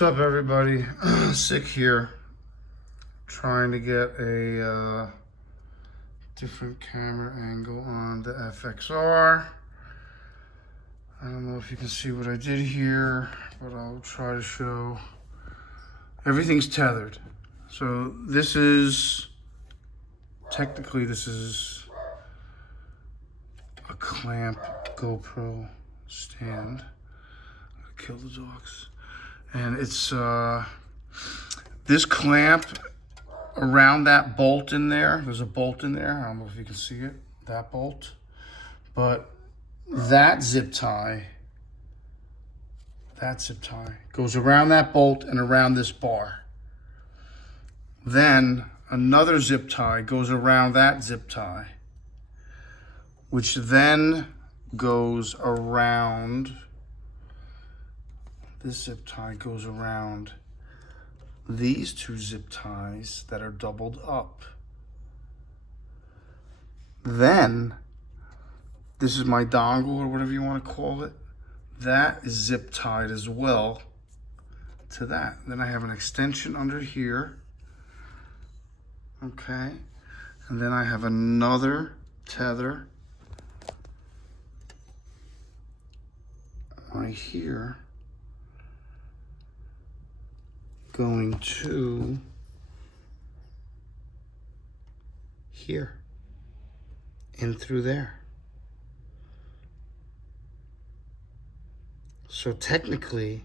What's up, everybody? Sick here, trying to get a different camera angle on the FXR. I don't know if you can see what I did here, but I'll try to show. Everything's tethered. So this is, technically this is a clamp GoPro stand. I'll kill the dogs. And it's this clamp around that bolt in there. There's a bolt in there. I don't know if you can see it, that bolt. But that zip tie goes around that bolt and around this bar. Then another zip tie goes around that zip tie, which then goes around. This zip tie goes around these two zip ties that are doubled up. Then, this is my dongle or whatever you want to call it. That is zip tied as well to that. Then I have an extension under here. Okay. And then I have another tether right here, going to here, in through there. So technically,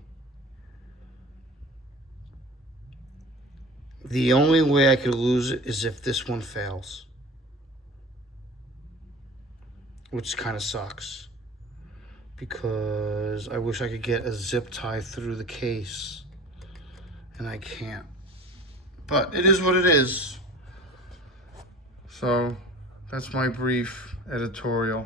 the only way I could lose it is if this one fails, which kind of sucks, because I wish I could get a zip tie through the case. And I can't. But it is what it is. So that's my brief editorial.